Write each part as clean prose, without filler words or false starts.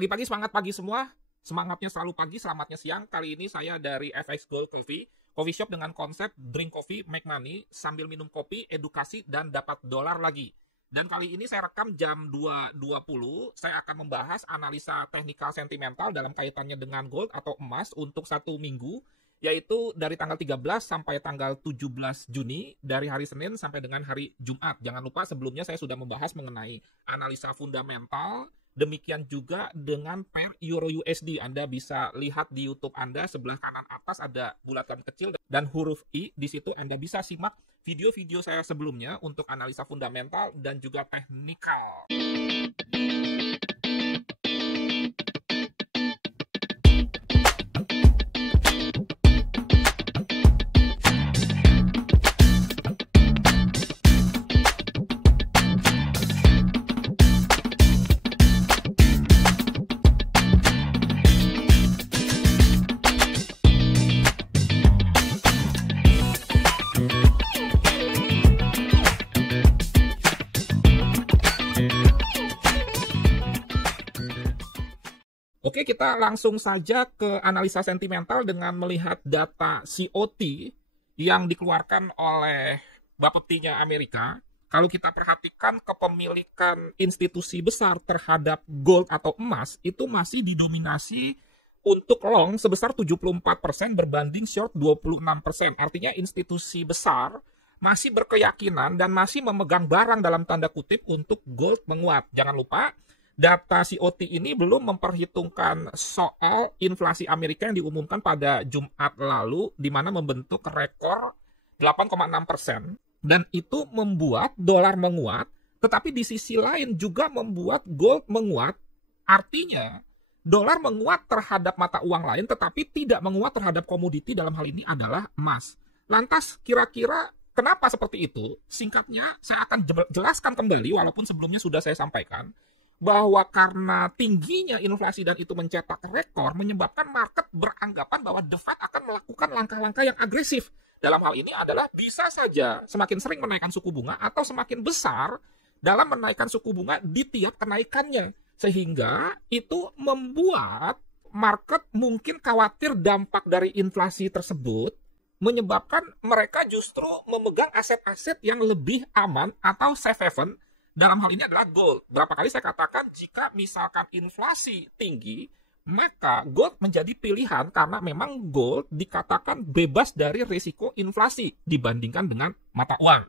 Pagi-pagi semangat pagi semua. Semangatnya selalu pagi, selamatnya siang. Kali ini saya dari FX Gold Coffee shop dengan konsep drink coffee, make money, sambil minum kopi, edukasi, dan dapat dolar lagi. Dan kali ini saya rekam jam 2.20. Saya akan membahas analisa teknikal sentimental dalam kaitannya dengan gold atau emas untuk 1 minggu, yaitu dari tanggal 13 sampai tanggal 17 Juni, dari hari Senin sampai dengan hari Jumat. Jangan lupa sebelumnya saya sudah membahas mengenai analisa fundamental. Demikian juga dengan pair Euro USD. Anda bisa lihat di YouTube Anda sebelah kanan atas ada bulatan kecil dan huruf I. Di situ Anda bisa simak video-video saya sebelumnya untuk analisa fundamental dan juga teknikal. Oke, kita langsung saja ke analisa sentimental dengan melihat data COT yang dikeluarkan oleh Bapeptinya Amerika. Kalau kita perhatikan kepemilikan institusi besar terhadap gold atau emas, itu masih didominasi untuk long sebesar 74% berbanding short 26%. Artinya institusi besar masih berkeyakinan dan masih memegang barang dalam tanda kutip untuk gold menguat. Jangan lupa, data COT ini belum memperhitungkan soal inflasi Amerika yang diumumkan pada Jumat lalu, di mana membentuk rekor 8,6%. Dan itu membuat dolar menguat, tetapi di sisi lain juga membuat gold menguat. Artinya, dolar menguat terhadap mata uang lain, tetapi tidak menguat terhadap komoditi, dalam hal ini adalah emas. Lantas, kira-kira kenapa seperti itu? Singkatnya, saya akan jelaskan kembali, walaupun sebelumnya sudah saya sampaikan, bahwa karena tingginya inflasi dan itu mencetak rekor, menyebabkan market beranggapan bahwa The Fed akan melakukan langkah-langkah yang agresif. Dalam hal ini adalah bisa saja semakin sering menaikkan suku bunga atau semakin besar dalam menaikkan suku bunga di tiap kenaikannya. Sehingga itu membuat market mungkin khawatir dampak dari inflasi tersebut, menyebabkan mereka justru memegang aset-aset yang lebih aman atau safe haven. Dalam hal ini adalah gold. Berapa kali saya katakan jika misalkan inflasi tinggi, maka gold menjadi pilihan karena memang gold dikatakan bebas dari risiko inflasi dibandingkan dengan mata uang.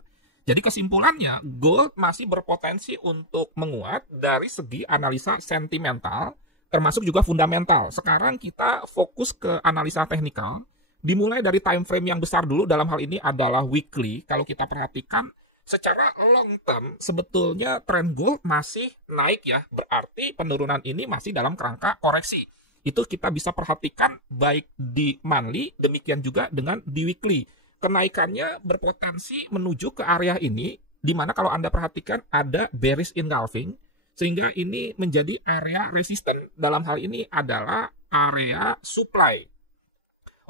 Jadi kesimpulannya, gold masih berpotensi untuk menguat dari segi analisa sentimental, termasuk juga fundamental. Sekarang kita fokus ke analisa teknikal, dimulai dari time frame yang besar dulu, dalam hal ini adalah weekly. Kalau kita perhatikan, secara long term, sebetulnya tren gold masih naik ya, berarti penurunan ini masih dalam kerangka koreksi. Itu kita bisa perhatikan baik di monthly, demikian juga dengan di weekly. Kenaikannya berpotensi menuju ke area ini, di mana kalau Anda perhatikan ada bearish engulfing, sehingga ini menjadi area resisten. Dalam hal ini adalah area supply.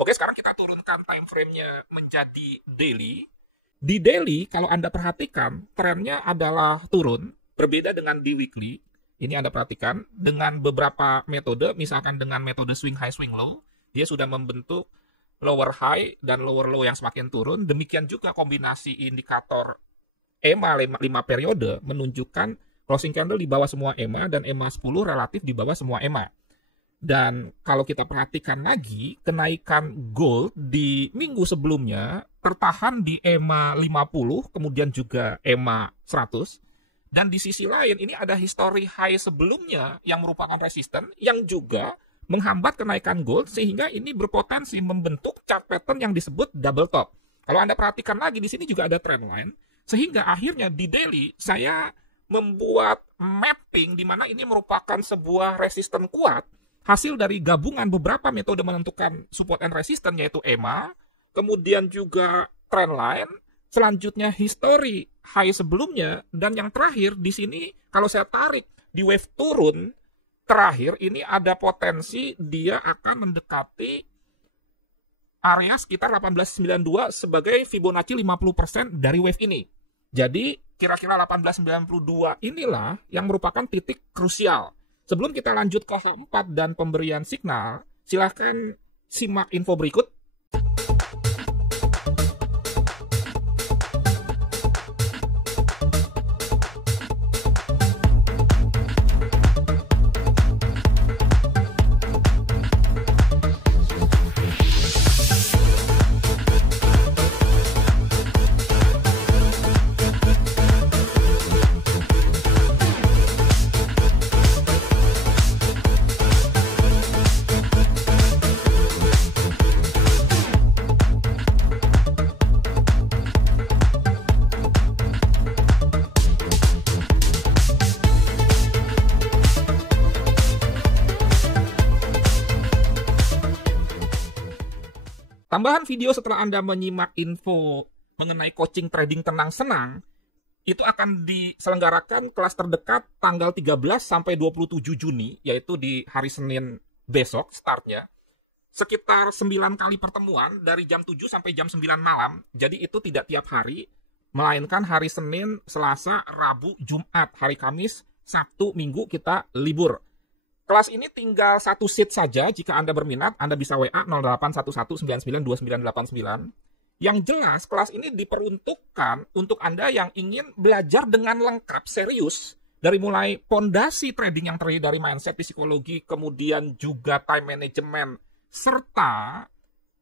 Oke, sekarang kita turunkan time frame-nya menjadi daily. Di daily, kalau Anda perhatikan, trennya adalah turun, berbeda dengan di weekly. Ini Anda perhatikan, dengan beberapa metode, misalkan dengan metode swing high, swing low, dia sudah membentuk lower high dan lower low yang semakin turun. Demikian juga kombinasi indikator EMA 5 periode menunjukkan closing candle di bawah semua EMA dan EMA 10 relatif di bawah semua EMA. Dan kalau kita perhatikan lagi, kenaikan gold di minggu sebelumnya tertahan di EMA 50, kemudian juga EMA 100. Dan di sisi lain, ini ada history high sebelumnya yang merupakan resisten, yang juga menghambat kenaikan gold, sehingga ini berpotensi membentuk chart pattern yang disebut double top. Kalau Anda perhatikan lagi, di sini juga ada trend line, sehingga akhirnya di daily, saya membuat mapping, di mana ini merupakan sebuah resisten kuat, hasil dari gabungan beberapa metode menentukan support and resistance, yaitu EMA, kemudian juga trend line, selanjutnya history high sebelumnya, dan yang terakhir di sini kalau saya tarik di wave turun terakhir ini ada potensi dia akan mendekati area sekitar 1892 sebagai Fibonacci 50% dari wave ini. Jadi kira-kira 1892 inilah yang merupakan titik krusial. Sebelum kita lanjut ke H4 dan pemberian signal, silahkan simak info berikut. Tambahan video setelah Anda menyimak info mengenai coaching trading tenang senang, itu akan diselenggarakan kelas terdekat tanggal 13 sampai 27 Juni, yaitu di hari Senin besok startnya. Sekitar 9 kali pertemuan dari jam 7 sampai jam 9 malam. Jadi itu tidak tiap hari, melainkan hari Senin, Selasa, Rabu, Jumat, hari Kamis, Sabtu, Minggu kita libur. Kelas ini tinggal satu seat saja. Jika Anda berminat, Anda bisa WA 0811992989. Yang jelas, kelas ini diperuntukkan untuk Anda yang ingin belajar dengan lengkap, serius, dari mulai pondasi trading yang terdiri dari mindset, psikologi, kemudian juga time management, serta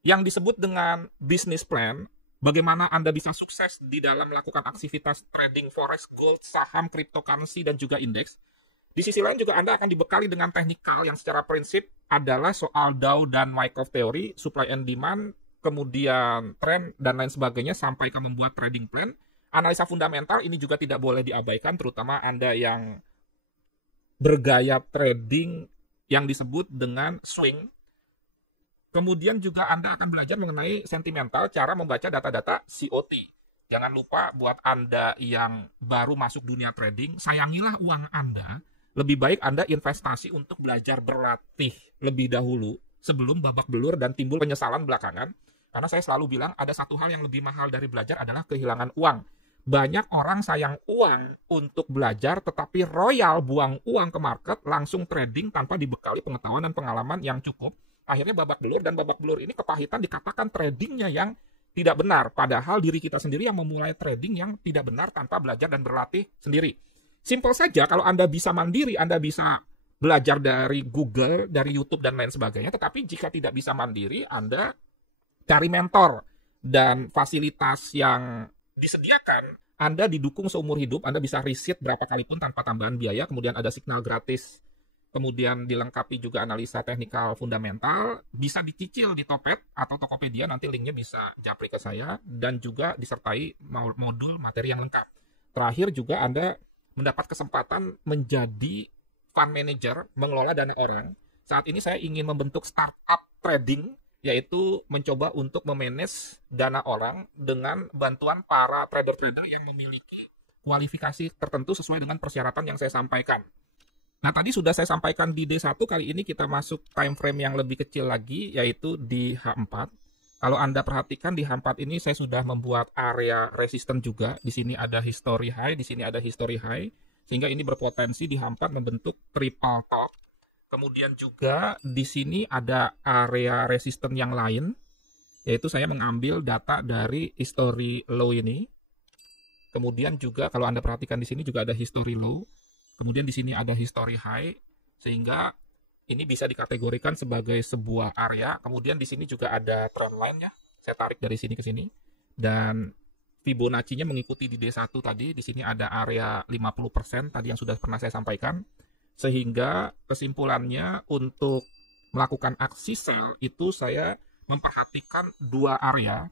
yang disebut dengan business plan, bagaimana Anda bisa sukses di dalam melakukan aktivitas trading forex, gold, saham, cryptocurrency, dan juga indeks. Di sisi lain juga Anda akan dibekali dengan teknikal yang secara prinsip adalah soal Dow dan Markov teori, supply and demand, kemudian trend, dan lain sebagainya, sampai ke membuat trading plan. Analisa fundamental ini juga tidak boleh diabaikan, terutama Anda yang bergaya trading yang disebut dengan swing. Kemudian juga Anda akan belajar mengenai sentimental, cara membaca data-data COT. Jangan lupa buat Anda yang baru masuk dunia trading, sayangilah uang Anda. Lebih baik Anda investasi untuk belajar berlatih lebih dahulu sebelum babak belur dan timbul penyesalan belakangan. Karena saya selalu bilang ada satu hal yang lebih mahal dari belajar adalah kehilangan uang. Banyak orang sayang uang untuk belajar tetapi royal buang uang ke market langsung trading tanpa dibekali pengetahuan dan pengalaman yang cukup. Akhirnya babak belur, dan babak belur ini kepahitan dikatakan tradingnya yang tidak benar. Padahal diri kita sendiri yang memulai trading yang tidak benar tanpa belajar dan berlatih sendiri. Simpel saja, kalau Anda bisa mandiri, Anda bisa belajar dari Google, dari YouTube, dan lain sebagainya. Tetapi jika tidak bisa mandiri, Anda cari mentor. Dan fasilitas yang disediakan, Anda didukung seumur hidup. Anda bisa riset berapa kali pun tanpa tambahan biaya. Kemudian ada signal gratis. Kemudian dilengkapi juga analisa teknikal fundamental. Bisa dicicil di Topet atau Tokopedia. Nanti linknya bisa japri ke saya. Dan juga disertai modul materi yang lengkap. Terakhir juga Anda mendapat kesempatan menjadi fund manager, mengelola dana orang. Saat ini saya ingin membentuk startup trading, yaitu mencoba untuk memanage dana orang dengan bantuan para trader-trader yang memiliki kualifikasi tertentu sesuai dengan persyaratan yang saya sampaikan. Nah, tadi sudah saya sampaikan di D1, kali ini kita masuk time frame yang lebih kecil lagi, yaitu di H4. Kalau Anda perhatikan di H4 ini saya sudah membuat area resisten juga. Di sini ada history high, di sini ada history high. Sehingga ini berpotensi di H4 membentuk triple top. Kemudian juga di sini ada area resisten yang lain. Yaitu saya mengambil data dari history low ini. Kemudian juga kalau Anda perhatikan di sini juga ada history low. Kemudian di sini ada history high. Sehingga ini bisa dikategorikan sebagai sebuah area. Kemudian di sini juga ada trend line ya. Saya tarik dari sini ke sini. Dan Fibonacci-nya mengikuti di D1 tadi. Di sini ada area 50% tadi yang sudah pernah saya sampaikan. Sehingga kesimpulannya untuk melakukan aksi sell itu saya memperhatikan dua area.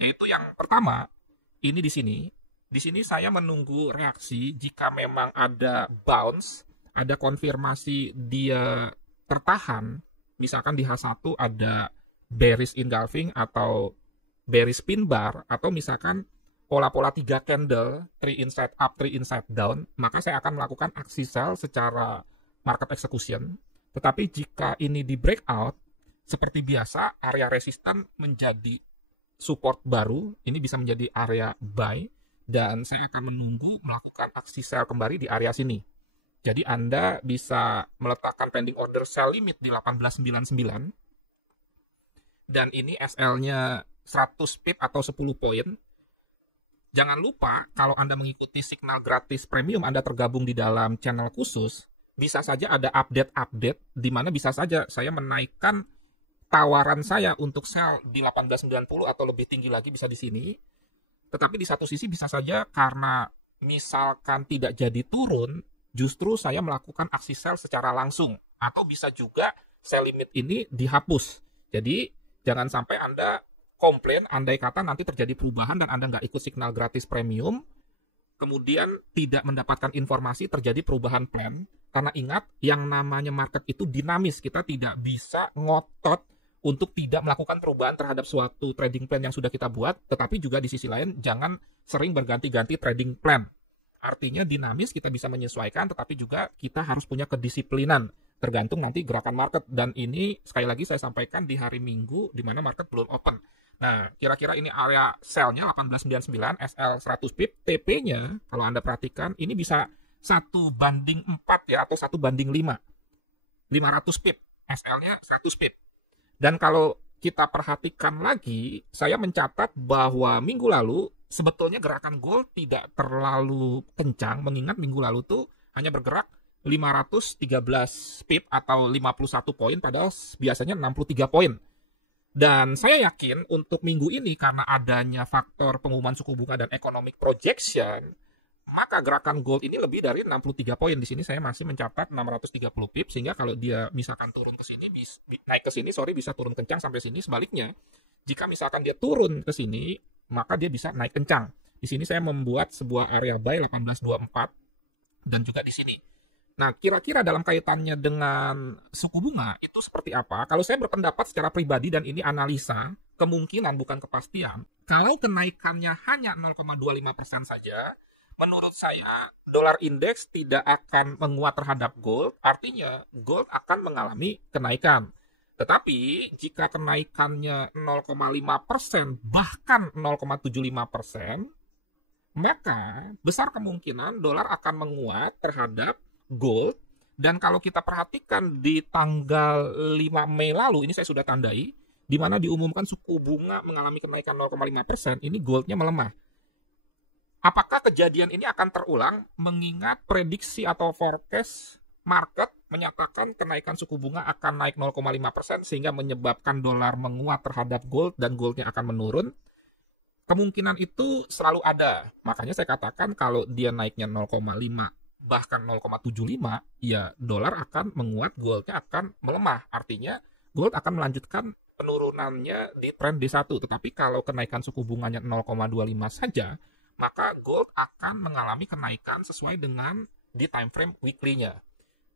Yaitu yang pertama, ini di sini. Di sini saya menunggu reaksi jika memang ada bounce, ada konfirmasi dia tertahan, misalkan di H1 ada bearish engulfing atau bearish pin bar, atau misalkan pola-pola 3 candle, 3 inside up, 3 inside down, maka saya akan melakukan aksi sell secara market execution. Tetapi jika ini di breakout, seperti biasa, area resisten menjadi support baru, ini bisa menjadi area buy, dan saya akan menunggu melakukan aksi sell kembali di area sini. Jadi Anda bisa meletakkan pending order sell limit di 1899 dan ini SL-nya 100 pip atau 10 poin. Jangan lupa kalau Anda mengikuti signal gratis premium, Anda tergabung di dalam channel khusus, bisa saja ada update-update di mana bisa saja saya menaikkan tawaran saya untuk sell di 1890 atau lebih tinggi lagi bisa di sini. Tetapi di satu sisi bisa saja karena misalkan tidak jadi turun, justru saya melakukan aksi sell secara langsung. Atau bisa juga sell limit ini dihapus. Jadi jangan sampai Anda komplain, andai kata nanti terjadi perubahan dan Anda nggak ikut signal gratis premium, kemudian tidak mendapatkan informasi terjadi perubahan plan. Karena ingat, yang namanya market itu dinamis. Kita tidak bisa ngotot untuk tidak melakukan perubahan terhadap suatu trading plan yang sudah kita buat, tetapi juga di sisi lain jangan sering berganti-ganti trading plan. Artinya dinamis, kita bisa menyesuaikan, tetapi juga kita harus punya kedisiplinan, tergantung nanti gerakan market. Dan ini sekali lagi saya sampaikan di hari Minggu, di mana market belum open. Nah, kira-kira ini area sell-nya 1899, SL 100 pip, TP-nya, kalau Anda perhatikan, ini bisa 1:4 ya, atau 1:5. 500 pip, SL-nya 100 pip. Dan kalau kita perhatikan lagi, saya mencatat bahwa minggu lalu sebetulnya gerakan gold tidak terlalu kencang, mengingat minggu lalu tuh hanya bergerak 513 pip atau 51 poin, padahal biasanya 63 poin. Dan saya yakin untuk minggu ini karena adanya faktor pengumuman suku bunga dan economic projection, maka gerakan gold ini lebih dari 63 poin. Di sini saya masih mencatat 630 pip, sehingga kalau dia misalkan turun ke sini, naik ke sini, bisa turun kencang sampai sini. Sebaliknya, jika misalkan dia turun ke sini, maka dia bisa naik kencang. Di sini saya membuat sebuah area buy 1824 dan juga di sini. Nah, kira-kira dalam kaitannya dengan suku bunga itu seperti apa? Kalau saya berpendapat secara pribadi dan ini analisa, kemungkinan bukan kepastian, kalau kenaikannya hanya 0,25% saja, menurut saya, dolar indeks tidak akan menguat terhadap gold, artinya gold akan mengalami kenaikan. Tetapi, jika kenaikannya 0,5%, bahkan 0,75%, maka besar kemungkinan dolar akan menguat terhadap gold. Dan kalau kita perhatikan di tanggal 5 Mei lalu, ini saya sudah tandai, di mana diumumkan suku bunga mengalami kenaikan 0,5%, ini goldnya melemah. Apakah kejadian ini akan terulang mengingat prediksi atau forecast market menyatakan kenaikan suku bunga akan naik 0,5% sehingga menyebabkan dolar menguat terhadap gold dan goldnya akan menurun? Kemungkinan itu selalu ada. Makanya saya katakan kalau dia naiknya 0,5 bahkan 0,75, ya dolar akan menguat, goldnya akan melemah. Artinya gold akan melanjutkan penurunannya di trend D1. Tetapi kalau kenaikan suku bunganya 0,25 saja, maka gold akan mengalami kenaikan sesuai dengan di time frame weekly-nya.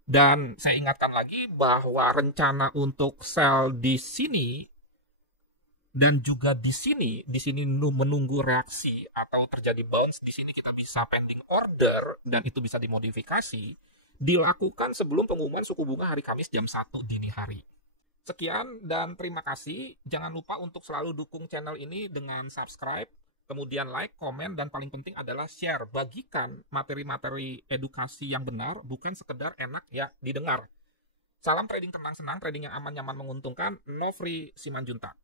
Dan saya ingatkan lagi bahwa rencana untuk sell di sini dan juga di sini menunggu reaksi atau terjadi bounce, di sini kita bisa pending order dan itu bisa dimodifikasi, dilakukan sebelum pengumuman suku bunga hari Kamis jam 1 dini hari. Sekian dan terima kasih. Jangan lupa untuk selalu dukung channel ini dengan subscribe, kemudian like, komen, dan paling penting adalah share. Bagikan materi-materi edukasi yang benar, bukan sekedar enak ya didengar. Salam trading tenang senang, trading yang aman, nyaman, menguntungkan. Nofri Simanjuntak.